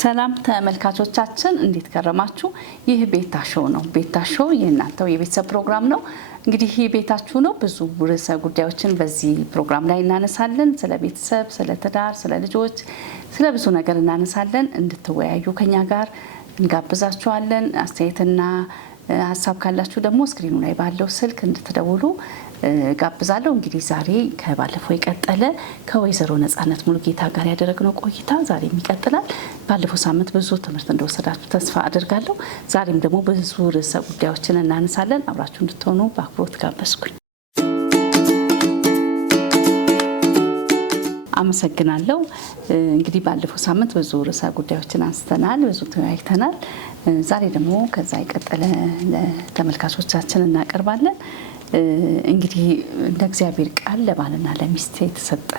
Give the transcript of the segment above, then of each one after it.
ሰላም ተመልካቾቻችን እንዴት ከረማችሁ? ይህ ቤታሾው ነው። ቤታሾው የእናንተው የቤተሰብ ፕሮግራም ነው። እንግዲህ ይህ ቤታችሁ ነው። ብዙ ርዕሰ ጉዳዮችን በዚህ ፕሮግራም ላይ እናነሳለን። ስለ ቤተሰብ፣ ስለ ትዳር፣ ስለ ልጆች፣ ስለ ብዙ ነገር እናነሳለን። እንድትወያዩ ከኛ ጋር እንጋብዛችኋለን። አስተያየትና ሀሳብ ካላችሁ ደግሞ ስክሪኑ ላይ ባለው ስልክ እንድትደውሉ ጋብዛለሁ። እንግዲህ ዛሬ ከባለፈው የቀጠለ ከወይዘሮ ነጻነት ሙሉጌታ ጋር ያደረግነው ቆይታ ዛሬም ይቀጥላል። ባለፈው ሳምንት ብዙ ትምህርት እንደወሰዳችሁ ተስፋ አድርጋለሁ። ዛሬም ደግሞ ብዙ ርዕሰ ጉዳዮችን እናነሳለን። አብራችሁ እንድትሆኑ በአክብሮት ጋበዝኩኝ። አመሰግናለሁ። እንግዲህ ባለፈው ሳምንት ብዙ ርዕሰ ጉዳዮችን አንስተናል፣ ብዙ ተወያይተናል። ዛሬ ደግሞ ከዛ የቀጠለ ለተመልካቾቻችን እናቀርባለን። እንግዲህ እንደ እግዚአብሔር ቃል ለባልና ለሚስት የተሰጠ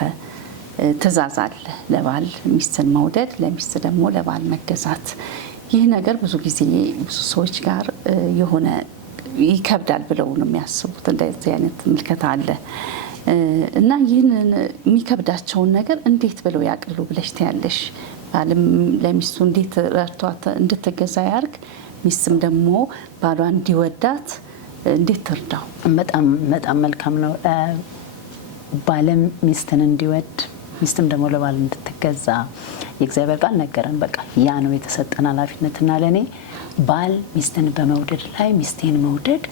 ትእዛዝ አለ። ለባል ሚስትን መውደድ፣ ለሚስት ደግሞ ለባል መገዛት። ይህ ነገር ብዙ ጊዜ ብዙ ሰዎች ጋር የሆነ ይከብዳል ብለው ነው የሚያስቡት። እንደዚህ አይነት ምልከታ አለ እና ይህንን የሚከብዳቸውን ነገር እንዴት ብለው ያቅሉ ብለሽ ትያለሽ? ባልም ለሚስቱ እንዴት ረድቷት እንድትገዛ ያርግ፣ ሚስትም ደግሞ ባሏ እንዲወዳት እንዴት ትርዳው? በጣም መልካም ነው። ባልም ሚስትን እንዲወድ፣ ሚስትም ደግሞ ለባል እንድትገዛ የእግዚአብሔር ቃል ነገረን። በቃ ያ ነው የተሰጠን ኃላፊነትና ለኔ ባል ሚስትን በመውደድ ላይ ሚስቴን መውደድ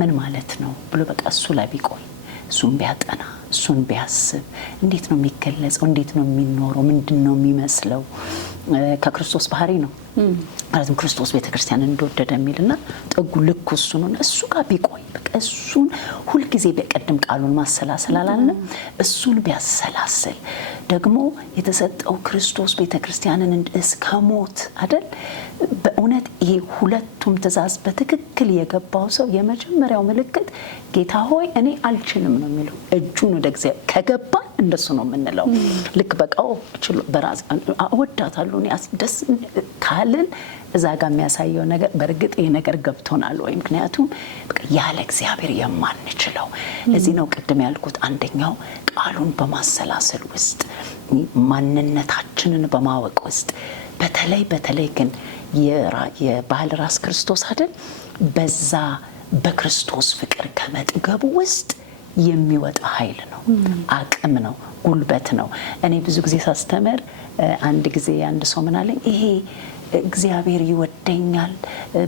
ምን ማለት ነው ብሎ በቃ እሱ ላይ ቢቆይ፣ እሱን ቢያጠና፣ እሱን ቢያስብ፣ እንዴት ነው የሚገለጸው? እንዴት ነው የሚኖረው? ምንድን ነው የሚመስለው? ከክርስቶስ ባህሪ ነው ማለትም ክርስቶስ ቤተክርስቲያን እንደወደደ የሚልና ጥጉ ልኩ እሱ ነው። እሱ ጋር ቢቆይ በቃ እሱን ሁልጊዜ በቀድም ቃሉን ማሰላሰል አላለም። እሱን ቢያሰላስል ደግሞ የተሰጠው ክርስቶስ ቤተክርስቲያንን እስከ ሞት አይደል? በእውነት ይሄ ሁለቱም ትእዛዝ በትክክል የገባው ሰው የመጀመሪያው ምልክት ጌታ ሆይ እኔ አልችልም ነው የሚለው። እጁን ወደ እግዚአብሔር ከገባ እንደሱ ነው የምንለው። ልክ በቃው እችሉ በራስ አወዳታለሁ እኔ ደስ ካልን እዛ ጋር የሚያሳየው ነገር በእርግጥ ይሄ ነገር ገብቶናል ወይ? ምክንያቱም ያለ እግዚአብሔር የማንችለው ለዚህ ነው ቅድም ያልኩት አንደኛው ቃሉን በማሰላሰል ውስጥ ማንነታችንን በማወቅ ውስጥ በተለይ ግን የባል ራስ ክርስቶስ አይደል? በዛ በክርስቶስ ፍቅር ከመጥገቡ ውስጥ የሚወጣ ኃይል ነው፣ አቅም ነው፣ ጉልበት ነው። እኔ ብዙ ጊዜ ሳስተምር አንድ ጊዜ አንድ ሰው ምን አለኝ፣ ይሄ እግዚአብሔር ይወደኛል፣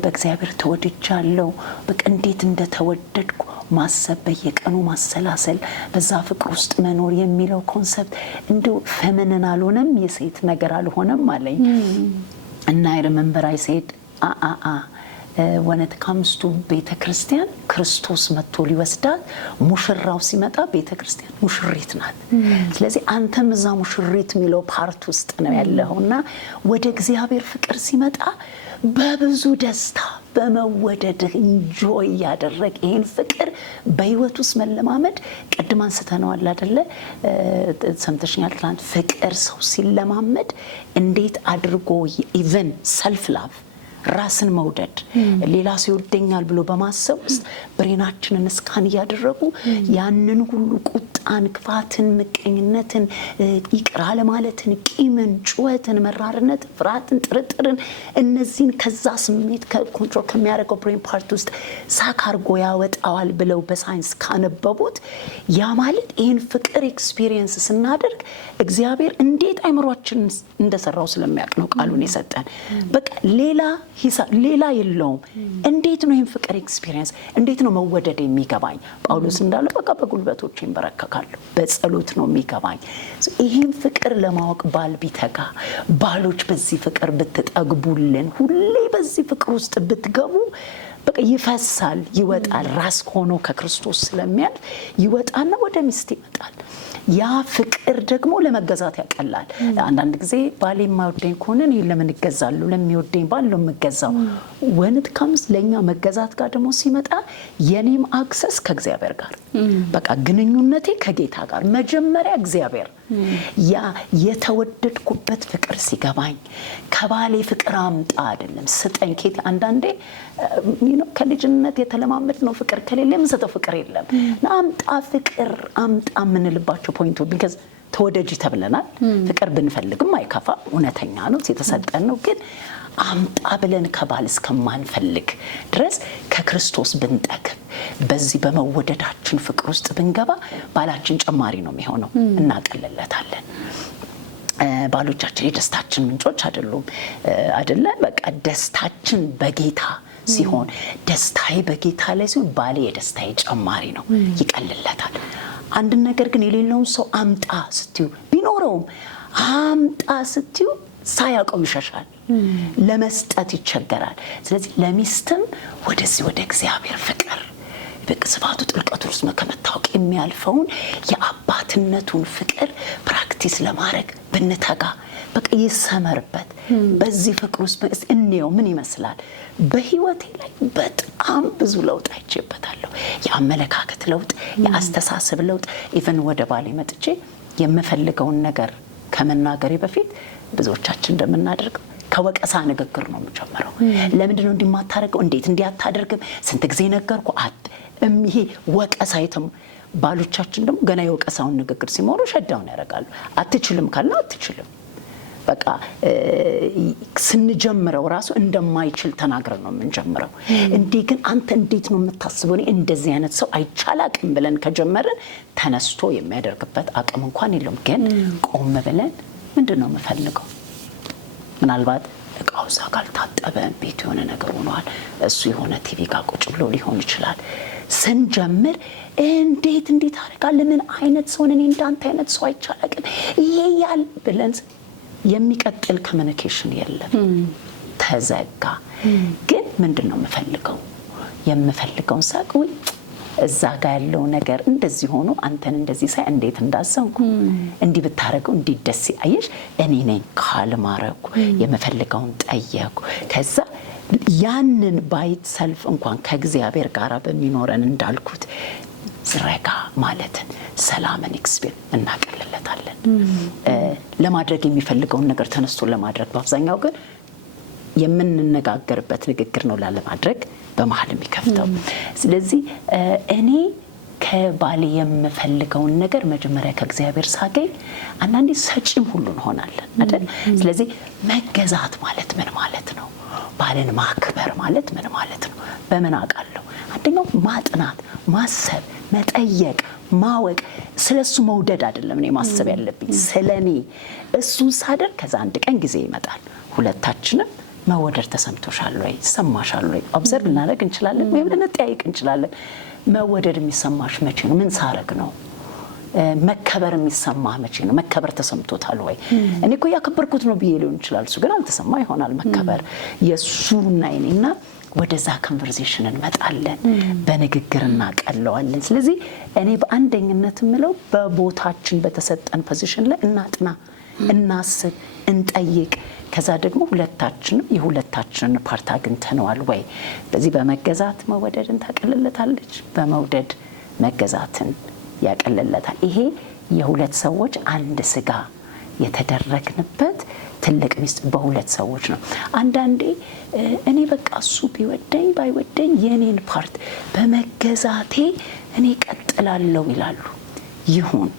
በእግዚአብሔር ተወድጃለሁ፣ በቃ እንዴት እንደተወደድኩ ማሰብ፣ በየቀኑ ማሰላሰል፣ በዛ ፍቅር ውስጥ መኖር የሚለው ኮንሰፕት እንደው ፌሚኒን አልሆነም፣ የሴት ነገር አልሆነም አለኝ። እና I remember I said when it comes to ቤተክርስቲያን ክርስቶስ መጥቶ ሊወስዳት ሙሽራው ሲመጣ ቤተክርስቲያን ሙሽሪት ናት። ስለዚህ አንተም እዛ ሙሽሪት የሚለው ፓርት ውስጥ ነው ያለውና ወደ እግዚአብሔር ፍቅር ሲመጣ በብዙ ደስታ በመወደድ ኢንጆይ ያደረግ ይሄን ፍቅር በህይወት ውስጥ መለማመድ ቅድም አንስተነዋል አይደለ? ሰምተሽኛል ትናንት ፍቅር ሰው ሲለማመድ እንዴት አድርጎ ኢቨን ሰልፍ ላቭ ራስን መውደድ ሌላ ሰው ይወደኛል ብሎ በማሰብ ውስጥ ብሬናችንን እስካን እያደረጉ ያንን ሁሉ ቁጣን፣ ክፋትን፣ ምቀኝነትን፣ ይቅር አለማለትን፣ ቂምን፣ ጩኸትን፣ መራርነትን፣ ፍርሃትን፣ ጥርጥርን እነዚህን ከዛ ስሜት ኮንትሮል ከሚያደርገው ብሬን ፓርት ውስጥ ሳክ አድርጎ ያወጣዋል ብለው በሳይንስ ካነበቡት ያ ማለት ይህን ፍቅር ኤክስፒሪየንስ ስናደርግ እግዚአብሔር እንዴት አይምሯችን እንደሰራው ስለሚያውቅ ነው ቃሉን የሰጠን። በቃ ሌላ የለውም። እንዴት ነው ይህን ፍቅር ኤክስፒሪየንስ እንዴት ነው መወደድ የሚገባኝ? ጳውሎስ እንዳለው በቃ በጉልበቶቼ እንበረከካለሁ፣ በጸሎት ነው የሚገባኝ። ይህን ፍቅር ለማወቅ ባል ቢተጋ፣ ባሎች በዚህ ፍቅር ብትጠግቡልን፣ ሁሌ በዚህ ፍቅር ውስጥ ብትገቡ በቃ ይፈሳል፣ ይወጣል። ራስ ሆኖ ከክርስቶስ ስለሚያልፍ ይወጣና ወደ ሚስት ይመጣል። ያ ፍቅር ደግሞ ለመገዛት ያቀላል። አንዳንድ ጊዜ ባል የማይወደኝ ከሆነ እኔ ለምን እገዛለሁ? ለሚወደኝ ባል ነው የምገዛው። when it comes ለኛ መገዛት ጋር ደግሞ ሲመጣ የኔም አክሰስ ከእግዚአብሔር ጋር በቃ ግንኙነቴ ከጌታ ጋር መጀመሪያ እግዚአብሔር ያ የተወደድኩበት ፍቅር ሲገባኝ ከባሌ ፍቅር አምጣ አይደለም ስጠኝ። ከት አንዳንዴ ከልጅነት የተለማመድ ነው ፍቅር ከሌለ የምንሰጠው ፍቅር የለም። አምጣ ፍቅር አምጣ ምንልባቸው ፖይንቱ because ተወደጂ ተብለናል። ፍቅር ብንፈልግም አይከፋም፣ እውነተኛ ነው፣ የተሰጠን ነው። ግን አምጣ ብለን ከባል እስከማንፈልግ ድረስ ከክርስቶስ ብንጠግብ በዚህ በመወደዳችን ፍቅር ውስጥ ብንገባ ባላችን ጨማሪ ነው የሚሆነው፣ እናቀልለታለን። ባሎቻችን የደስታችን ምንጮች አይደሉም አይደለ? በቃ ደስታችን በጌታ ሲሆን ደስታዬ በጌታ ላይ ሲሆን ባሌ የደስታዬ ጨማሪ ነው፣ ይቀልለታል። አንድ ነገር ግን የሌለውን ሰው አምጣ ስትዩ ቢኖረውም አምጣ ስትዩ ሳያውቀው ይሸሻል፣ ለመስጠት ይቸገራል። ስለዚህ ለሚስትም ወደዚህ ወደ እግዚአብሔር ፍቅር በቅስፋቱ ጥልቀቱ ውስጥ ከመታወቅ የሚያልፈውን የአባትነቱን ፍቅር ፕራክቲስ ለማድረግ ብንተጋ በቃ ይሰመርበት። በዚህ ፍቅር ውስጥ እንየው ምን ይመስላል። በህይወቴ ላይ በጣም ብዙ ለውጥ አይቼበታለሁ። የአመለካከት ለውጥ፣ የአስተሳሰብ ለውጥ። ኢቨን ወደ ባሌ መጥቼ የምፈልገውን ነገር ከመናገሬ በፊት ብዙዎቻችን እንደምናደርገው ከወቀሳ ንግግር ነው የምጀምረው። ለምንድነው እንዲማታረገው? እንዴት እንዲያታደርግም? ስንት ጊዜ ነገርኩ? ይሄ ወቀሳ ባሎቻችን ደግሞ ገና የወቀሳውን ንግግር ሲሞሩ ሸዳውን ያደርጋሉ። አትችልም ካለ አትችልም በቃ ስንጀምረው ራሱ እንደማይችል ተናግረን ነው የምንጀምረው። እንዴ ግን አንተ እንዴት ነው የምታስበው? እኔ እንደዚህ አይነት ሰው አይቻላቅም ብለን ከጀመርን ተነስቶ የሚያደርግበት አቅም እንኳን የለውም። ግን ቆም ብለን ምንድን ነው የምፈልገው? ምናልባት እቃው እዛ ካልታጠበ ቤት የሆነ ነገር ሆኗል፣ እሱ የሆነ ቲቪ ጋር ቁጭ ብሎ ሊሆን ይችላል። ስንጀምር እንዴት አደርጋለሁ? ምን አይነት ሰው ነኝ? እንዳንተ አይነት ሰው አይቻላቅም ይሄ ያል ብለን የሚቀጥል ኮሚኒኬሽን የለም፣ ተዘጋ። ግን ምንድን ነው የምፈልገውን ሳቅ ወይ እዛ ጋር ያለው ነገር እንደዚህ ሆኖ አንተን እንደዚህ ሳይ እንዴት እንዳዘንኩ እንዲህ ብታረገው እንዴት ደስ አየሽ። እኔ ነኝ ካልማረኩ የምፈልገውን ጠየቁ። ከዛ ያንን ባይት ሰልፍ እንኳን ከእግዚአብሔር ጋር በሚኖረን እንዳልኩት ዝረጋ ማለትን ሰላምን ኤክስፔሪንስ እናቀልለታለን። ለማድረግ የሚፈልገውን ነገር ተነስቶ ለማድረግ በአብዛኛው ግን የምንነጋገርበት ንግግር ነው ላለማድረግ በመሃል የሚከፍተው። ስለዚህ እኔ ከባሌ የምፈልገውን ነገር መጀመሪያ ከእግዚአብሔር ሳገኝ አንዳንዴ ሰጪም ሁሉ እንሆናለን አይደል? ስለዚህ መገዛት ማለት ምን ማለት ነው? ባልን ማክበር ማለት ምን ማለት ነው? በምን አውቃለሁ? አንደኛው ማጥናት፣ ማሰብ፣ መጠየቅ፣ ማወቅ። ስለሱ መውደድ አይደለም እኔ ማሰብ ያለብኝ ስለኔ። እሱን ሳደርግ ከዛ አንድ ቀን ጊዜ ይመጣል ሁለታችንም መወደድ ተሰምቶሻል ወይ ሰማሻል ወይ ኦብዘርቭ ልናደርግ እንችላለን፣ ወይም ልንጠያየቅ እንችላለን። መወደድ የሚሰማሽ መቼ ነው? ምን ሳረግ ነው? መከበር የሚሰማህ መቼ ነው? መከበር ተሰምቶታል ወይ? እኔ እኮ ያከበርኩት ነው ብዬ ሊሆን ይችላል፣ እሱ ግን አልተሰማ ይሆናል። መከበር የእሱና የኔና ወደዛ ኮንቨርሴሽን እንመጣለን፣ በንግግር እናቀለዋለን። ስለዚህ እኔ በአንደኝነት የምለው በቦታችን በተሰጠን ፖዚሽን ላይ እናጥና፣ እናስብ፣ እንጠይቅ። ከዛ ደግሞ የሁለታችንን ፓርት አግኝተነዋል ወይ? በዚህ በመገዛት መወደድን ታቀልለታለች፣ በመውደድ መገዛትን ያቀልለታል። ይሄ የሁለት ሰዎች አንድ ስጋ የተደረግንበት ትልቅ ሚስጥር በሁለት ሰዎች ነው። አንዳንዴ እኔ በቃ እሱ ቢወደኝ ባይወደኝ የኔን ፓርት በመገዛቴ እኔ ቀጥላለሁ ይላሉ። ይሁን፣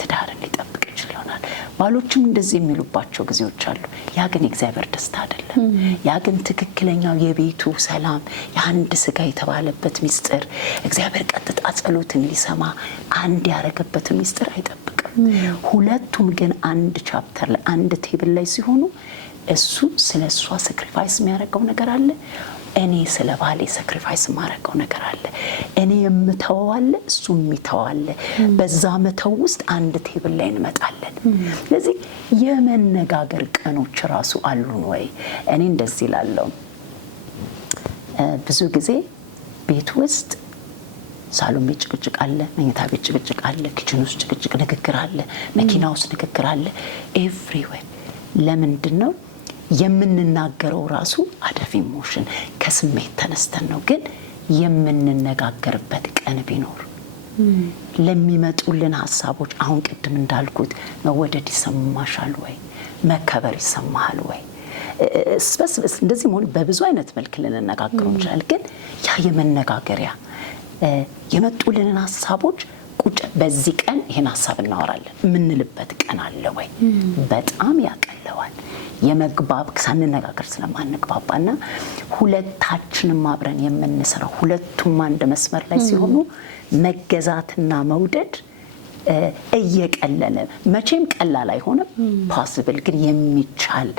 ትዳርን ሊጠብቅ ይችል ይሆናል። ባሎችም እንደዚህ የሚሉባቸው ጊዜዎች አሉ። ያ ግን የእግዚአብሔር ደስታ አይደለም። ያ ግን ትክክለኛው የቤቱ ሰላም፣ የአንድ ስጋ የተባለበት ሚስጥር፣ እግዚአብሔር ቀጥታ ጸሎትን ሊሰማ አንድ ያረገበትን ሚስጥር አይጠብቅም። ሁለቱም ግን አንድ ቻፕተር ላይ አንድ ቴብል ላይ ሲሆኑ እሱ ስለ እሷ ሳክሪፋይስ የሚያደርገው ነገር አለ፣ እኔ ስለ ባሌ ሳክሪፋይስ የማደርገው ነገር አለ። እኔ የምተወው አለ፣ እሱ የሚተወው አለ። በዛ መተው ውስጥ አንድ ቴብል ላይ እንመጣለን። ስለዚህ የመነጋገር ቀኖች ራሱ አሉን ወይ? እኔ እንደዚህ እላለሁ። ብዙ ጊዜ ቤት ውስጥ ሳሎን ቤት ጭቅጭቅ አለ፣ መኝታ ቤት ጭቅጭቅ አለ፣ ኪችን ውስጥ ጭቅጭቅ፣ ንግግር አለ፣ መኪና ውስጥ ንግግር አለ፣ ኤቭሪዌር። ለምንድን ነው የምንናገረው? ራሱ አደፍ ኢሞሽን ከስሜት ተነስተን ነው። ግን የምንነጋገርበት ቀን ቢኖር ለሚመጡልን ሀሳቦች አሁን ቅድም እንዳልኩት መወደድ ይሰማሻል ወይ? መከበር ይሰማሃል ወይ? እንደዚህ መሆን በብዙ አይነት መልክ ልንነጋገር እንችላለን። ግን ያ የመነጋገሪያ የመጡልንን ሀሳቦች ቁጭ በዚህ ቀን ይሄን ሐሳብ እናወራለን ምንልበት ቀን አለ ወይ? በጣም ያቀለዋል። የመግባብ ሳንነጋገር ስለማንግባባና ሁለታችንም አብረን የምንሰራው ሁለቱም አንድ መስመር ላይ ሲሆኑ መገዛትና መውደድ እየቀለለ መቼም ቀላል አይሆንም። ፖሲብል ግን የሚቻል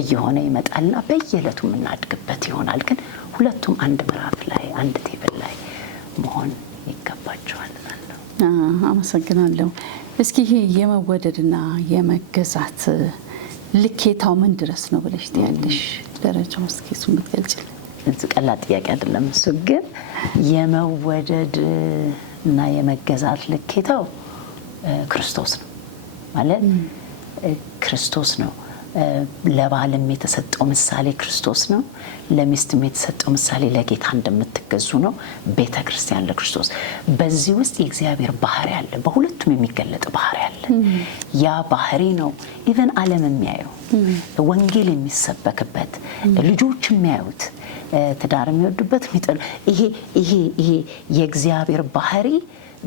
እየሆነ ይመጣልና በየዕለቱ የምናድግበት ይሆናል። ግን ሁለቱም አንድ ምዕራፍ ላይ አንድ ቴብል ላይ መሆን ይገባቸዋል። አመሰግናለሁ። እስኪ ይሄ የመወደድና የመገዛት ልኬታው ምን ድረስ ነው ብለሽ ትያለሽ? ደረጃው እስኪ እሱን ብትገልጪልን። ቀላል ጥያቄ አይደለም እሱ። ግን የመወደድ እና የመገዛት ልኬታው ክርስቶስ ነው ማለት ክርስቶስ ነው። ለባልም የተሰጠው ምሳሌ ክርስቶስ ነው። ለሚስትም የተሰጠው ምሳሌ ለጌታ እንደምትገዙ ነው። ቤተ ክርስቲያን ለክርስቶስ። በዚህ ውስጥ የእግዚአብሔር ባህሪ አለ። በሁለቱም የሚገለጥ ባህሪ አለ። ያ ባህሪ ነው ኢቨን ዓለም የሚያየው ወንጌል የሚሰበክበት ልጆች የሚያዩት ትዳር የሚወዱበት የሚጠሉ ይሄ የእግዚአብሔር ባህሪ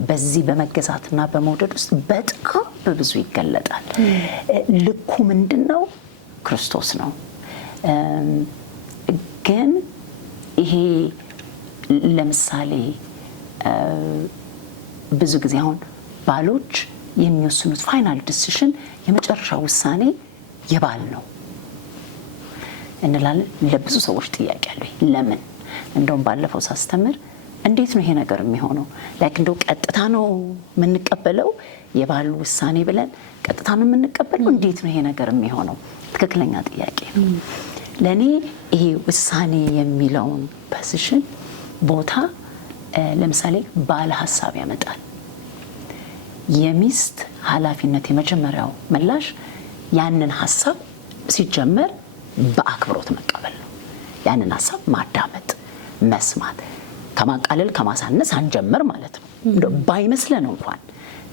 በዚህ በመገዛትና በመውደድ ውስጥ በጣም በብዙ ይገለጣል። ልኩ ምንድነው? ክርስቶስ ነው። ግን ይሄ ለምሳሌ ብዙ ጊዜ አሁን ባሎች የሚወስኑት ፋይናል ዲሲሽን የመጨረሻ ውሳኔ የባል ነው እንላለን። ለብዙ ሰዎች ጥያቄ አለ። ለምን? እንደውም ባለፈው ሳስተምር እንዴት ነው ይሄ ነገር የሚሆነው? ላይክ እንደው ቀጥታ ነው የምንቀበለው የባሉ ውሳኔ ብለን ቀጥታ ነው የምንቀበለው? እንዴት ነው ይሄ ነገር የሚሆነው? ትክክለኛ ጥያቄ ነው። ለኔ ይሄ ውሳኔ የሚለውን ፖዚሽን ቦታ ለምሳሌ ባለ ሐሳብ ያመጣል። የሚስት ኃላፊነት የመጀመሪያው ምላሽ ያንን ሐሳብ ሲጀመር በአክብሮት መቀበል ነው። ያንን ሐሳብ ማዳመጥ፣ መስማት፣ ከማቃለል ከማሳነስ አንጀምር ማለት ነው። እንደው ባይመስለን እንኳን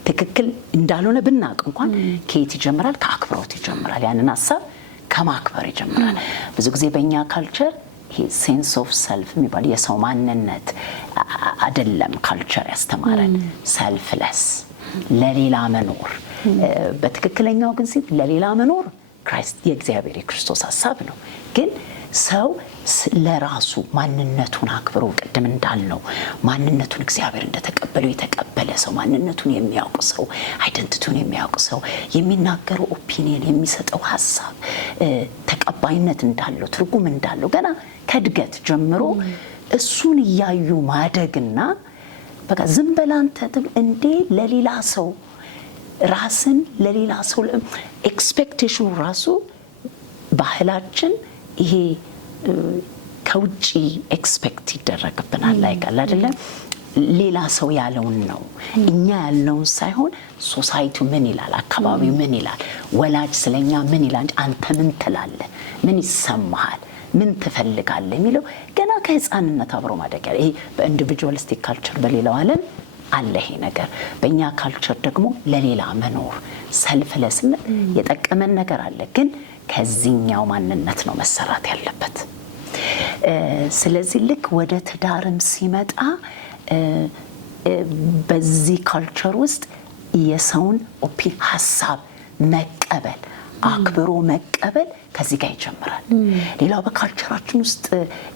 ትክክል እንዳልሆነ ብናቅ እንኳን ከየት ይጀምራል? ከአክብሮት ይጀምራል። ያንን ሐሳብ ከማክበር ይጀምራል። ብዙ ጊዜ በእኛ ካልቸር ይሄ ሴንስ ኦፍ ሰልፍ የሚባል የሰው ማንነት አይደለም ካልቸር ያስተማረን። ሰልፍለስ ለሌላ መኖር በትክክለኛው ግን ለሌላ መኖር ክራይስት የእግዚአብሔር የክርስቶስ ሐሳብ ነው። ግን ሰው ለራሱ ማንነቱን አክብሮ ቅድም እንዳልነው ማንነቱን እግዚአብሔር እንደተቀበለው የተቀበለ ሰው ማንነቱን የሚያውቅ ሰው አይደንቲቲውን የሚያውቅ ሰው የሚናገረው ኦፒኒየን የሚሰጠው ሐሳብ ተቀባይነት እንዳለው ትርጉም እንዳለው ገና ከእድገት ጀምሮ እሱን እያዩ ማደግና በቃ ዝም በላንተ እንዴ ለሌላ ሰው ራስን ለሌላ ሰው ኤክስፔክቴሽኑ ራሱ ባህላችን ይሄ ከውጪ ኤክስፔክት ይደረግብናል። ላይቃል አይደለም ሌላ ሰው ያለውን ነው እኛ ያለውን ሳይሆን ሶሳይቲው ምን ይላል፣ አካባቢው ምን ይላል፣ ወላጅ ስለኛ ምን ይላል፣ አንተ ምን ትላለህ፣ ምን ይሰማሃል፣ ምን ትፈልጋለህ የሚለው ገና ከህፃንነት አብሮ ማደግ ያለ ይሄ በኢንዲቪጁዋሊስቲክ ካልቸር በሌላው ዓለም አለ ይሄ ነገር። በእኛ ካልቸር ደግሞ ለሌላ መኖር ሰልፍለስነት የጠቀመን ነገር አለ። ግን ከዚህኛው ማንነት ነው መሰራት ያለበት። ስለዚህ ልክ ወደ ትዳርም ሲመጣ በዚህ ካልቸር ውስጥ የሰውን ሀሳብ መቀበል አክብሮ መቀበል ከዚህ ጋር ይጀምራል። ሌላው በካልቸራችን ውስጥ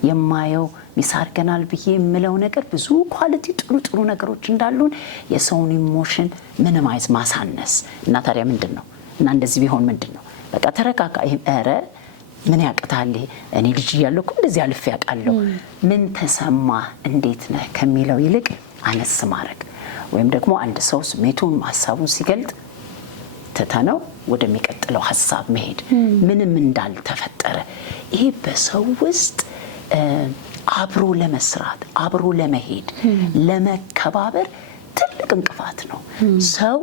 የማየው ሚሳርገናል ብዬ የምለው ነገር ብዙ ኳሊቲ ጥሩ ነገሮች እንዳሉን የሰውን ኢሞሽን ሚኒማይዝ ማሳነስ እና ታዲያ ምንድን ነው እና እንደዚህ ቢሆን ምንድን ነው በቃ ተረጋጋ፣ ኧረ ምን ያቅታል እኔ ልጅ እያለሁ እኮ እንደዚህ አልፌ ያውቃለሁ፣ ምን ተሰማ እንዴት ነህ ከሚለው ይልቅ አነስ ማድረግ ወይም ደግሞ አንድ ሰው ስሜቱን ሀሳቡን ሲገልጥ ተተነው ወደሚቀጥለው ሀሳብ መሄድ ምንም እንዳልተፈጠረ ይሄ በሰው ውስጥ አብሮ ለመስራት አብሮ ለመሄድ ለመከባበር ትልቅ እንቅፋት ነው። ሰው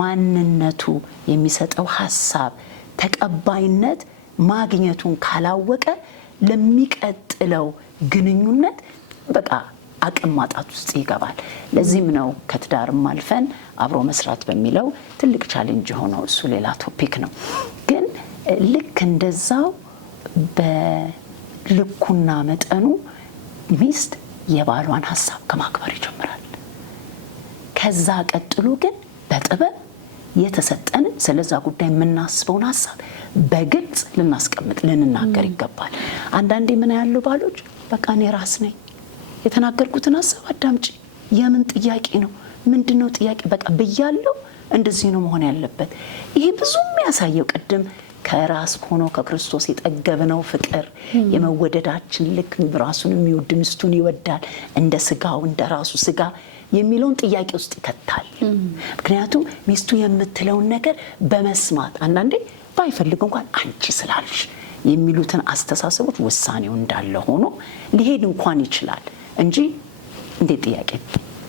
ማንነቱ የሚሰጠው ሀሳብ ተቀባይነት ማግኘቱን ካላወቀ ለሚቀጥለው ግንኙነት በቃ አቅም ማጣት ውስጥ ይገባል። ለዚህም ነው ከትዳርም አልፈን አብሮ መስራት በሚለው ትልቅ ቻሌንጅ ሆነው እሱ ሌላ ቶፒክ ነው። ግን ልክ እንደዛው በልኩና መጠኑ ሚስት የባሏን ሀሳብ ከማክበር ይጀምራል። ከዛ ቀጥሎ ግን በጥበብ የተሰጠን ስለዛ ጉዳይ የምናስበውን ሐሳብ በግልጽ ልናስቀምጥ ልንናገር ይገባል። አንዳንዴ ምን ያለው ባሎች በቃ እኔ ራስ ነኝ የተናገርኩትን ሐሳብ አዳምጪ፣ የምን ጥያቄ ነው ምንድነው ጥያቄ በቃ ብያለሁ፣ እንደዚህ ነው መሆን ያለበት። ይሄ ብዙ የሚያሳየው ቅድም ከራስ ሆኖ ከክርስቶስ የጠገብነው ፍቅር የመወደዳችን ልክ ራሱን የሚወድ ሚስቱን ይወዳል እንደ ስጋው እንደ ራሱ ስጋ የሚለውን ጥያቄ ውስጥ ይከታል። ምክንያቱም ሚስቱ የምትለውን ነገር በመስማት አንዳንዴ ባይፈልግ እንኳን አንቺ ስላልሽ የሚሉትን አስተሳሰቦች ውሳኔው እንዳለ ሆኖ ሊሄድ እንኳን ይችላል እንጂ እንዴት ጥያቄ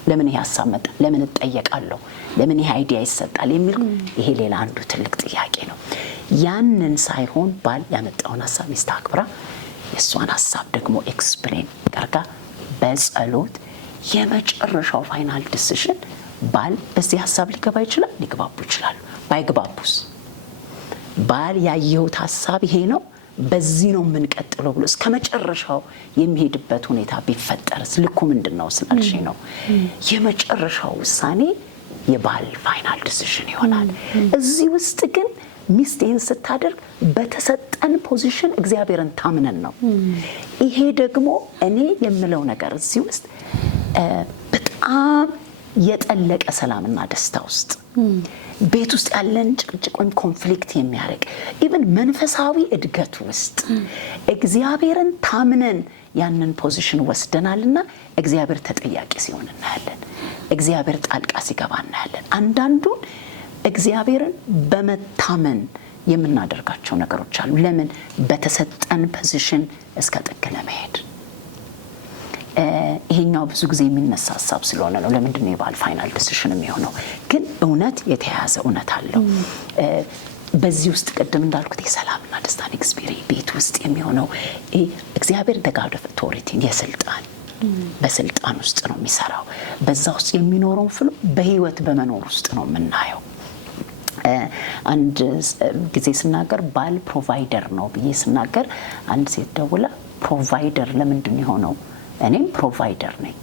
ለምን ይሄ ሐሳብ መጣ፣ ለምን እጠየቃለሁ፣ ለምን ይሄ አይዲያ ይሰጣል የሚል ይሄ ሌላ አንዱ ትልቅ ጥያቄ ነው። ያንን ሳይሆን ባል ያመጣውን ሐሳብ ሚስት አክብራ የእሷን ሐሳብ ደግሞ ኤክስፕሌን አድርጋ በጸሎት የመጨረሻው ፋይናል ዲሲዥን ባል በዚህ ሐሳብ ሊገባ ይችላል፣ ሊግባቡ ይችላሉ። ባይግባቡስ ባል ያየሁት ሐሳብ ይሄ ነው በዚህ ነው የምንቀጥለው ብሎ እስከ መጨረሻው የሚሄድበት ሁኔታ ቢፈጠርስ ልኩ ምንድነው ስላልሽ ነው የመጨረሻው ውሳኔ የባል ፋይናል ዲሲዥን ይሆናል። እዚህ ውስጥ ግን ሚስቴን ስታደርግ በተሰጠን ፖዚሽን እግዚአብሔርን ታምነን ነው። ይሄ ደግሞ እኔ የምለው ነገር እዚህ ውስጥ በጣም የጠለቀ ሰላምና ደስታ ውስጥ ቤት ውስጥ ያለን ጭቅጭቅ ወይም ኮንፍሊክት የሚያደርግ ኢቭን መንፈሳዊ እድገት ውስጥ እግዚአብሔርን ታምነን ያንን ፖዚሽን ወስደናልና እግዚአብሔር ተጠያቂ ሲሆን እናያለን። እግዚአብሔር ጣልቃ ሲገባ እናያለን። አንዳንዱን እግዚአብሔርን በመታመን የምናደርጋቸው ነገሮች አሉ። ለምን? በተሰጠን ፖዚሽን እስከ ጥግ ለመሄድ። ይሄኛው ብዙ ጊዜ የሚነሳ ሐሳብ ስለሆነ ነው። ለምንድን ነው የባል ፋይናል ዲሲዥን የሚሆነው? ግን እውነት የተያዘ እውነት አለው። በዚህ ውስጥ ቅድም እንዳልኩት የሰላምና ደስታን ኤክስፒሪየንስ ቤት ውስጥ የሚሆነው እግዚአብሔር ጋድ ኦፍ ኦቶሪቲ የስልጣን በስልጣን ውስጥ ነው የሚሰራው። በዛ ውስጥ የሚኖረው ፍሎ በህይወት በመኖር ውስጥ ነው የምናየው። አንድ ጊዜ ስናገር ባል ፕሮቫይደር ነው ብዬ ስናገር አንድ ሴት ደውላ ፕሮቫይደር ለምንድን ነው የሆነው? እኔም ፕሮቫይደር ነኝ።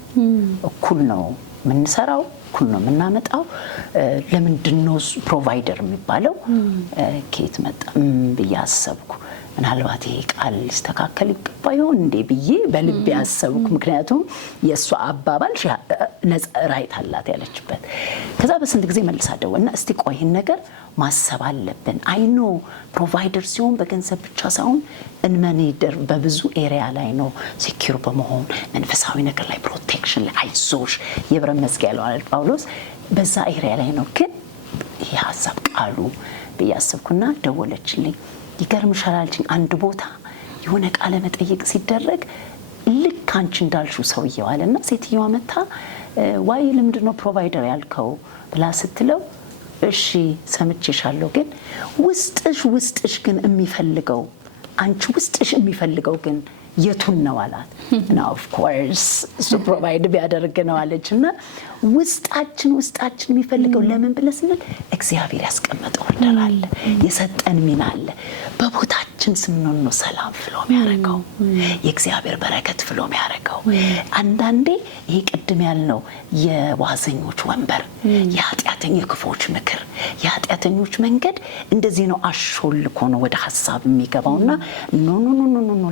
እኩል ነው የምንሰራው፣ እኩል ነው የምናመጣው። ለምንድን ነው ፕሮቫይደር የሚባለው? ከየት መጣ ብዬ አሰብኩ። ምናልባት ይሄ ቃል ሊስተካከል ይገባ ይሆን እንዴ ብዬ በልቤ አሰብኩ። ምክንያቱም የእሷ አባባል ነፃ ራይት አላት ያለችበት። ከዛ በስንት ጊዜ መልሳ ደወልና እስቲ ቆይ ይህን ነገር ማሰብ አለብን። አይኖ ፕሮቫይደር ሲሆን በገንዘብ ብቻ ሳይሆን እንመኔደር በብዙ ኤሪያ ላይ ነው ሴኪር በመሆን መንፈሳዊ ነገር ላይ ፕሮቴክሽን ላይ አይዞሽ የብረት መዝጊያ ያለው አይደል ጳውሎስ፣ በዛ ኤሪያ ላይ ነው። ግን ይሄ ሐሳብ ቃሉ ብዬ አሰብኩና ደወለችልኝ። ይገርምሻል አለችኝ። አንድ ቦታ የሆነ ቃለ መጠይቅ ሲደረግ ልክ አንቺ እንዳልሽው ሰውየው አለና ሴትዮዋ መታ ዋይ ለምንድን ነው ፕሮቫይደር ያልከው ብላ ስትለው እሺ ሰምቼሻለሁ፣ ግን ውስጥሽ ግን የሚፈልገው አንቺ ውስጥሽ የሚፈልገው ግን የቱን ነው አላት። እና ኦፍ ኮርስ እሱ ፕሮቫይድ ቢያደርግ ነው አለችና ውስጣችን የሚፈልገው ለምን ብለን ስንል እግዚአብሔር ያስቀመጠው ወደር አለ፣ የሰጠን ሚና አለ። በቦታችን ስንሆን ነው ሰላም ፍሎ የሚያደርገው፣ የእግዚአብሔር በረከት ፍሎ የሚያደርገው። አንዳንዴ ይሄ ቅድም ያልነው የዋዘኞች ወንበር፣ የኃጢአተኞች ክፉዎች ምክር፣ የኃጢአተኞች መንገድ እንደዚህ ነው አሾልኮ ነው ወደ ሐሳብ የሚገባውና ኖ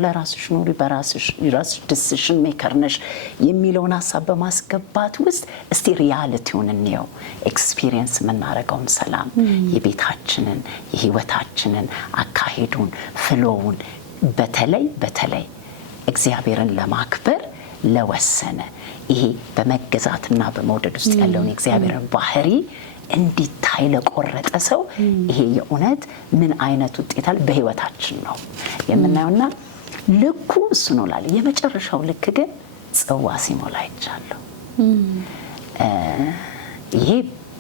ለራስሽ ኑሪ በራስሽ ዲሲዥን ሜከር ነሽ የሚለውን ሐሳብ በማስገባት ውስጥ እስቲ ሪያሊቲውን እንየው። ኤክስፒሪየንስ የምናደርገውን ሰላም የቤታችንን የህይወታችንን አካሄዱን ፍሎውን በተለይ እግዚአብሔርን ለማክበር ለወሰነ ይሄ በመገዛትና በመውደድ ውስጥ ያለውን የእግዚአብሔርን ባህሪ እንዲታይ ለቆረጠ ሰው ይሄ የእውነት ምን አይነት ውጤት አለ በህይወታችን ነው የምናየውና ልኩ እሱ ነው ላለ የመጨረሻው ልክ ግን ጽዋ ሲሞላ ይቻላል። ይሄ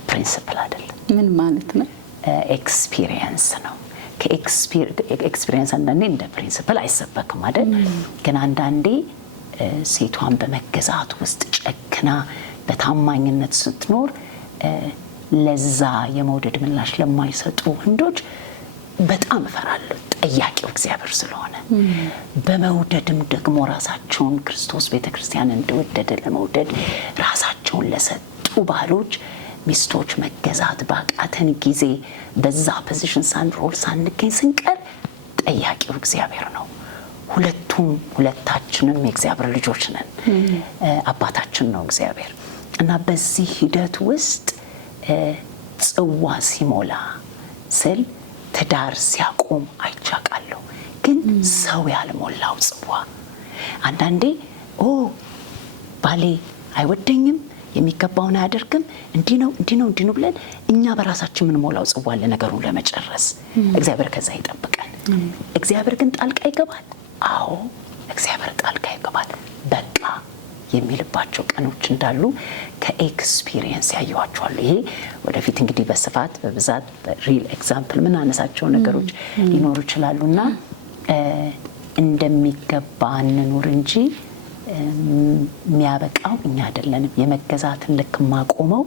ፕሪንሲፕል አይደለም። ምን ማለት ነው? ኤክስፒሪየንስ ነው። ከኤክስፒሪየንስ አንዳንዴ እንደ ፕሪንሲፕል አይሰበክም አይደል? ግን አንዳንዴ ሴቷን በመገዛት ውስጥ ጨክና በታማኝነት ስትኖር ለዛ የመውደድ ምላሽ ለማይሰጡ ወንዶች በጣም እፈራለሁ። ጠያቂው እግዚአብሔር ስለሆነ በመውደድም ደግሞ ራሳቸውን ክርስቶስ ቤተክርስቲያን እንደወደደ ለመውደድ ራሳቸውን ለሰጡ ለወጡ ባሎች ሚስቶች መገዛት ባቃተን ጊዜ በዛ ፖዚሽን ሳንሮል ሳንገኝ ስንቀር ጠያቂው እግዚአብሔር ነው። ሁለታችንም የእግዚአብሔር ልጆች ነን። አባታችን ነው እግዚአብሔር እና በዚህ ሂደት ውስጥ ጽዋ ሲሞላ ስል ትዳር ሲያቆም አይቻቃለሁ። ግን ሰው ያልሞላው ጽዋ አንዳንዴ ባሌ አይወደኝም፣ የሚገባውን አያደርግም፣ እንዲህ ነው ብለን እኛ በራሳችን የምንሞላው ጽዋ አለ ነገሩን ለመጨረስ። እግዚአብሔር ከዛ ይጠብቀን። እግዚአብሔር ግን ጣልቃ ይገባል። አዎ እግዚአብሔር ጣልቃ ይገባል። በቃ የሚልባቸው ቀኖች እንዳሉ ከኤክስፒሪየንስ ያየዋቸዋለሁ። ይሄ ወደፊት እንግዲህ በስፋት በብዛት ሪል ኤግዛምፕል ምን አነሳቸው ነገሮች ሊኖሩ ይችላሉና እንደሚገባ እንኑር እንጂ የሚያበቃው እኛ አይደለንም። የመገዛትን ልክ ማቆመው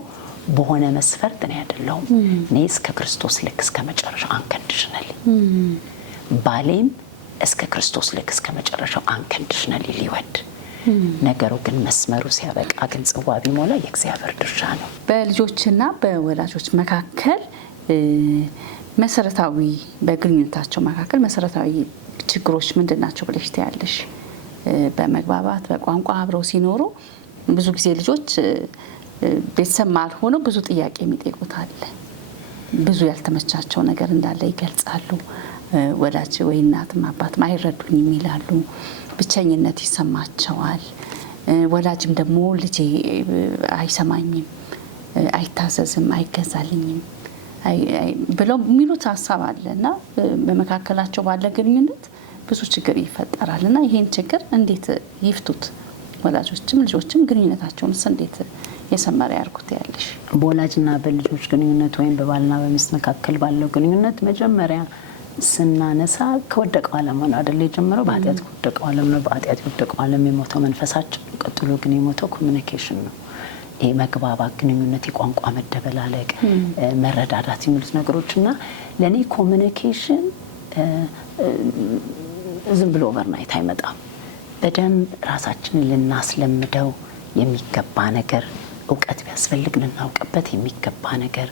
በሆነ መስፈርት ነው አይደለም። እኔ እስከ ክርስቶስ ልክ እስከ መጨረሻው አንከንዲሽናሊ፣ ባሌም እስከ ክርስቶስ ልክ እስከ መጨረሻው አንከንዲሽናሊ ሊወድ ነገሩ ግን መስመሩ ሲያበቃ ግን ጽዋ ቢሞላ የእግዚአብሔር ድርሻ ነው። በልጆችና በወላጆች መካከል መሰረታዊ በግንኙነታቸው መካከል መሰረታዊ ችግሮች ምንድናቸው ብለሽ ትያለሽ? በመግባባት በቋንቋ አብረው ሲኖሩ ብዙ ጊዜ ልጆች ቤተሰብ መሀል ሆነው ብዙ ጥያቄ የሚጠይቁት አለ። ብዙ ያልተመቻቸው ነገር እንዳለ ይገልጻሉ። ወላጅ ወይ እናትም አባትም አይረዱኝም ይላሉ። ብቸኝነት ይሰማቸዋል። ወላጅም ደግሞ ልጄ አይሰማኝም፣ አይታዘዝም፣ አይገዛልኝም ብለው የሚሉት ሀሳብ አለ እና በመካከላቸው ባለ ግንኙነት ብዙ ችግር ይፈጠራል እና ይሄን ችግር እንዴት ይፍቱት? ወላጆችም ልጆችም ግንኙነታቸውንስ እንዴት የሰመረ ያርጉት ያለሽ? በወላጅና በልጆች ግንኙነት ወይም በባልና በሚስት መካከል ባለው ግንኙነት መጀመሪያ ስናነሳ ከወደቀው ዓለም ነው አይደል የጀመረው? በኃጢአት ከወደቀው ዓለም ነው። በኃጢአት የወደቀው ዓለም የሞተው መንፈሳችን፣ ቀጥሎ ግን የሞተው ኮሚኒኬሽን ነው። ይሄ መግባባት፣ ግንኙነት፣ የቋንቋ መደበላለቅ፣ መረዳዳት የሚሉት ነገሮችና ለኔ ኮሚኒኬሽን ዝም ብሎ ኦቨርናይት አይመጣም። በደንብ ራሳችንን ልናስለምደው የሚገባ ነገር፣ እውቀት ቢያስፈልግ ልናውቅበት የሚገባ ነገር፣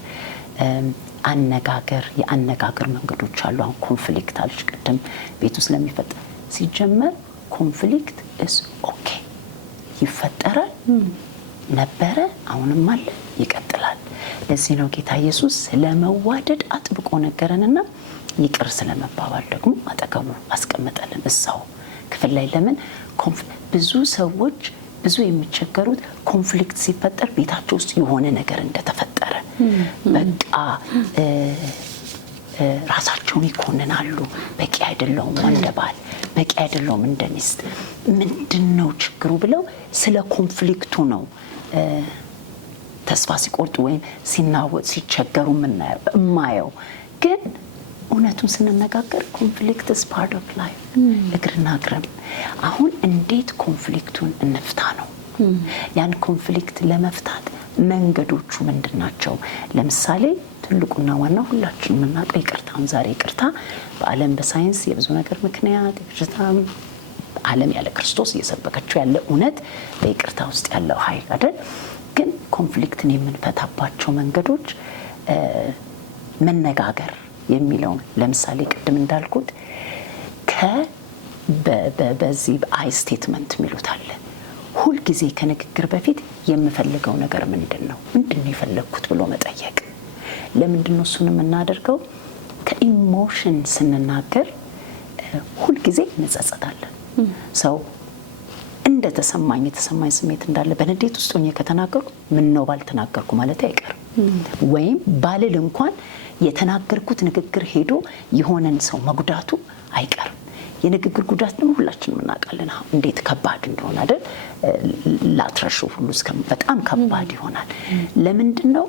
አነጋገር፣ የአነጋገር መንገዶች አሉ። አሁን ኮንፍሊክት አለች ቅድም ቤቱ ስለሚፈጠር ሲጀመር ኮንፍሊክት ኢስ ኦኬ፣ ይፈጠራል፣ ነበረ፣ አሁንም አለ፣ ይቀጥላል። ለዚህ ነው ጌታ ኢየሱስ ስለመዋደድ አጥብቆ ነገረንና ይቅር ስለመባባል ደግሞ አጠገቡ አስቀመጠልን እዛው ክፍል ላይ። ለምን ብዙ ሰዎች ብዙ የሚቸገሩት ኮንፍሊክት ሲፈጠር ቤታቸው ውስጥ የሆነ ነገር እንደተፈጠረ በቃ ራሳቸውን ይኮንናሉ። በቂ አይደለሁም እንደ ባል፣ በቂ አይደለሁም እንደ ሚስት፣ ምንድነው ችግሩ ብለው ስለ ኮንፍሊክቱ ነው ተስፋ ሲቆርጡ ወይም ሲናወጥ ሲቸገሩ የማየው። ግን እውነቱን ስንነጋገር ኮንፍሊክት is part of life። እግርና እግርም አሁን እንዴት ኮንፍሊክቱን እንፍታ ነው። ያን ኮንፍሊክት ለመፍታት መንገዶቹ ምንድናቸው? ለምሳሌ ትልቁና ዋናው ሁላችን የምናውቀው ይቅርታም። ዛሬ ይቅርታ በዓለም በሳይንስ የብዙ ነገር ምክንያት ይቅርታም ዓለም ያለ ክርስቶስ እየሰበከችው ያለ እውነት በይቅርታ ውስጥ ያለው ኃይል አይደል? ግን ኮንፍሊክትን የምንፈታባቸው መንገዶች መነጋገር የሚለውን ለምሳሌ ቅድም እንዳልኩት በዚህ አይ ስቴትመንት የሚሉት አለ። ሁልጊዜ ከንግግር በፊት የምፈልገው ነገር ምንድን ነው የፈለግኩት ብሎ መጠየቅ። ለምንድን ነው እሱን የምናደርገው? ከኢሞሽን ስንናገር ሁልጊዜ እንጸጸታለን። ሰው እንደተሰማኝ የተሰማኝ ስሜት እንዳለ በንዴት ውስጥ ሆኜ ከተናገርኩ ምን ነው ባልተናገርኩ ማለት አይቀርም። ወይም ባልል እንኳን የተናገርኩት ንግግር ሄዶ የሆነን ሰው መጉዳቱ አይቀርም። የንግግር ጉዳት ደግሞ ሁላችንም እናውቃለን እንዴት ከባድ እንደሆነ አይደል? ላትረሹ ሁሉ በጣም ከባድ ይሆናል። ለምንድን ነው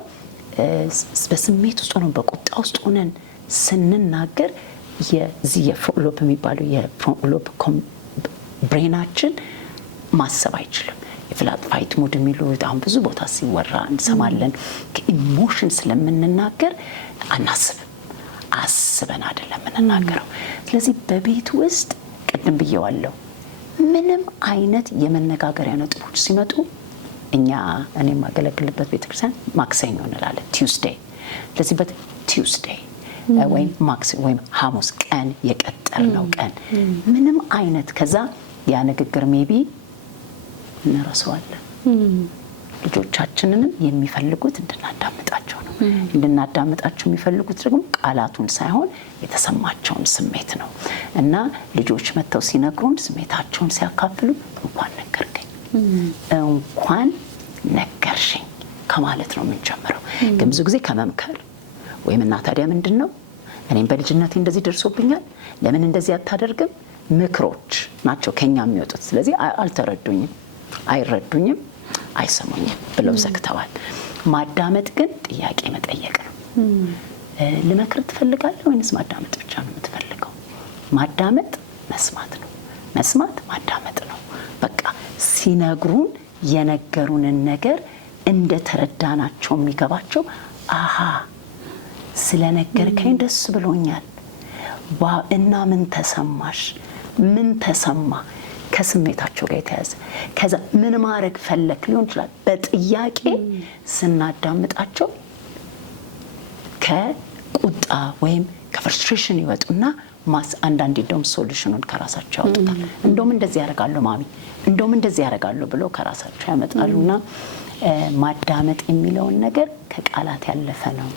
በስሜት ውስጥ ሆነን በቁጣ ውስጥ ሆነን ስንናገር የዚህ የፍሮንት ሎብ የሚባለው የፍሮንት ሎብ ብሬናችን ማሰብ አይችልም። የፍላት ፋይት ሙድ የሚሉት አሁን ብዙ ቦታ ሲወራ እንሰማለን። ከኢሞሽን ስለምንናገር አናስብም፣ አስበን አይደለም የምንናገረው። ስለዚህ በቤት ውስጥ ቅድም ብየዋለሁ፣ ምንም አይነት የመነጋገሪያ ነጥቦች ሲመጡ እኛ እኔ የማገለግልበት ቤተክርስቲያን ማክሰኞ እንላለን፣ ቲውስዴይ። ስለዚህ ቲውስዴይ ወይም ሐሙስ ቀን የቀጠርነው ቀን ምንም አይነት ከዛ ያ ንግግር ሜቢ እንረሳዋለን። ልጆቻችንንም የሚፈልጉት እንድናዳምጣቸው ነው። እንድናዳምጣቸው የሚፈልጉት ደግሞ ቃላቱን ሳይሆን የተሰማቸውን ስሜት ነው። እና ልጆች መጥተው ሲነግሩን ስሜታቸውን ሲያካፍሉ እንኳን ነገርከኝ፣ እንኳን ነገርሽኝ ከማለት ነው የምንጀምረው። ግን ብዙ ጊዜ ከመምከር ወይም እና ታዲያ ምንድን ነው እኔም በልጅነቴ እንደዚህ ደርሶብኛል ለምን እንደዚህ አታደርግም ምክሮች ናቸው ከኛ የሚወጡት። ስለዚህ አልተረዱኝም፣ አይረዱኝም፣ አይሰሙኝም ብለው ዘግተዋል። ማዳመጥ ግን ጥያቄ መጠየቅ ነው። ልመክር ትፈልጋለህ ወይንስ ማዳመጥ ብቻ ነው የምትፈልገው? ማዳመጥ መስማት ነው፣ መስማት ማዳመጥ ነው። በቃ ሲነግሩን የነገሩንን ነገር እንደተረዳናቸው የሚገባቸው አሃ ስለነገርከኝ ደስ ብሎኛል እና ምን ተሰማሽ? ምን ተሰማ? ከስሜታቸው ጋር የተያዘ ከዛ ምን ማድረግ ፈለክ ሊሆን ይችላል። በጥያቄ ስናዳምጣቸው ከቁጣ ወይም ከፍርስትሬሽን ይወጡና አንዳንዴ እንደውም ሶሉሽኑን ከራሳቸው ያወጡታል። እንደውም እንደዚህ ያደርጋለሁ ማሚ፣ እንደውም እንደዚህ ያደርጋለሁ ብለው ከራሳቸው ያመጣሉና ማዳመጥ የሚለውን ነገር ከቃላት ያለፈ ነው።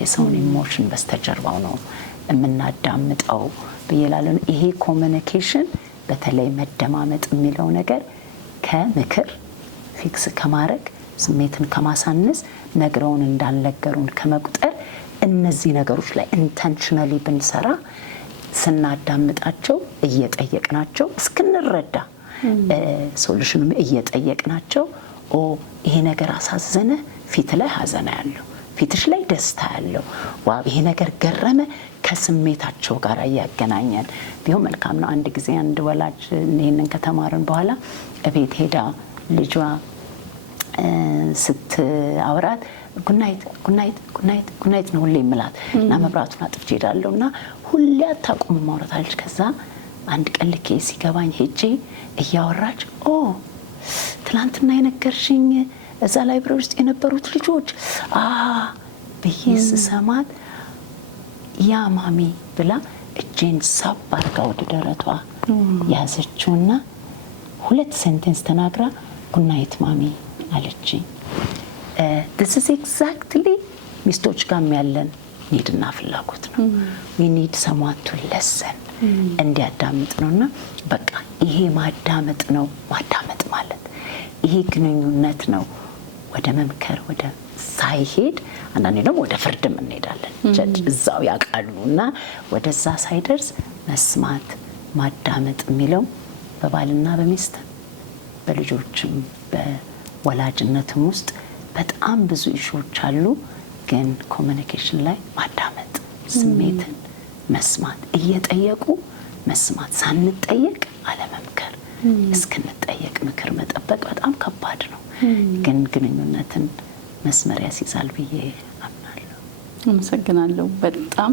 የሰውን ኢሞሽን በስተጀርባው ነው የምናዳምጠው ብዬላለሁ። ይሄ ኮሚኒኬሽን በተለይ መደማመጥ የሚለው ነገር ከምክር ፊክስ ከማድረግ ስሜትን ከማሳነስ ነግረውን እንዳልነገሩን ከመቁጠር እነዚህ ነገሮች ላይ ኢንተንሽናሊ ብንሰራ ስናዳምጣቸው እየጠየቅናቸው እስክንረዳ ሶሉሽኑም እየጠየቅናቸው ይሄ ነገር አሳዘነ፣ ፊት ላይ ሀዘን ያለው ፊትሽ ላይ ደስታ ያለው ዋው ይሄ ነገር ገረመ ከስሜታቸው ጋር እያገናኘን ቢሆን መልካም ነው። አንድ ጊዜ አንድ ወላጅ ይሄንን ከተማርን በኋላ እቤት ሄዳ ልጇ ስትአውራት ጉናይት ጉናይት ጉናይት ጉናይት ነው ሁሌ የምላት እና መብራቱን አጥፍቼ ሄዳለሁ እና ሁሌ አታውቁም ማውራታለች። ከዛ አንድ ቀን ልኬ ሲገባኝ ሄጄ እያወራች ትናንትና የነገርሽኝ እዛ ላይብረሪ ውስጥ የነበሩት ልጆች ብዬ ስሰማት ያ ማሚ ብላ እጄን ሳብ አድርጋ ወደ ደረቷ ያዘችውና 2 ሴንቴንስ ተናግራ ጉናይት ማሚ አለችኝ። this is exactly ሚስቶች ጋር ያለን ኒድና ፍላጎት ነው። we need someone to listen እንዲያዳምጥ ነውና በቃ ይሄ ማዳመጥ ነው። ማዳመጥ ማለት ይሄ ግንኙነት ነው። ወደ መምከር ወደ ሳይሄድ አንዳንዴ ደግሞ ወደ ፍርድም እንሄዳለን። ጀጅ እዛው ያውቃሉና ወደዛ ሳይደርስ መስማት ማዳመጥ የሚለው በባልና በሚስት በልጆችም በወላጅነትም ውስጥ በጣም ብዙ ኢሹዎች አሉ። ግን ኮሚኒኬሽን ላይ ማዳመጥ፣ ስሜትን መስማት፣ እየጠየቁ መስማት፣ ሳንጠየቅ አለመምከር፣ እስክንጠየቅ ምክር መጠበቅ በጣም ከባድ ነው። ግን ግንኙነትን መስመር ያስይዛል ብዬ አምናለሁ። አመሰግናለሁ። በጣም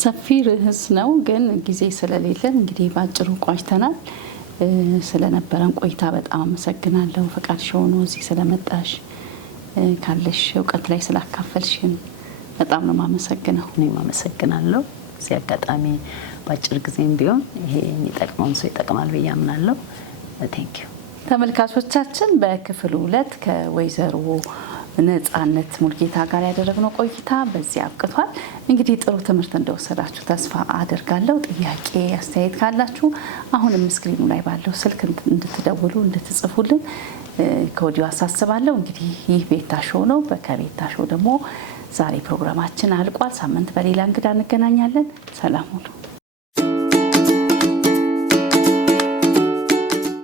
ሰፊ ርዕስ ነው፣ ግን ጊዜ ስለሌለን እንግዲህ ባጭሩ ቋጭተናል። ስለነበረን ቆይታ በጣም አመሰግናለሁ። ፈቃድሽ ሆኖ እዚህ ስለመጣሽ ካለሽ እውቀት ላይ ስላካፈልሽን በጣም ነው የማመሰግነው። እኔም አመሰግናለሁ። እዚህ አጋጣሚ ባጭር ጊዜም ቢሆን ይሄ የሚጠቅመውን ሰው ይጠቅማል ብዬ አምናለሁ። ቴንክ ዩ። ተመልካቾቻችን በክፍል 2 ከወይዘሮ ነጻነት ሙልጌታ ጋር ያደረግነው ቆይታ በዚህ አብቅቷል። እንግዲህ ጥሩ ትምህርት እንደወሰዳችሁ ተስፋ አደርጋለሁ። ጥያቄ አስተያየት ካላችሁ አሁንም ስክሪኑ ላይ ባለው ስልክ እንድትደውሉ እንድትጽፉልን ከወዲሁ አሳስባለሁ። እንግዲህ ይህ ቤታ ሾው ነው። ከቤታ ሾው ደግሞ ዛሬ ፕሮግራማችን አልቋል። ሳምንት በሌላ እንግዳ እንገናኛለን። ሰላም ሁኑ።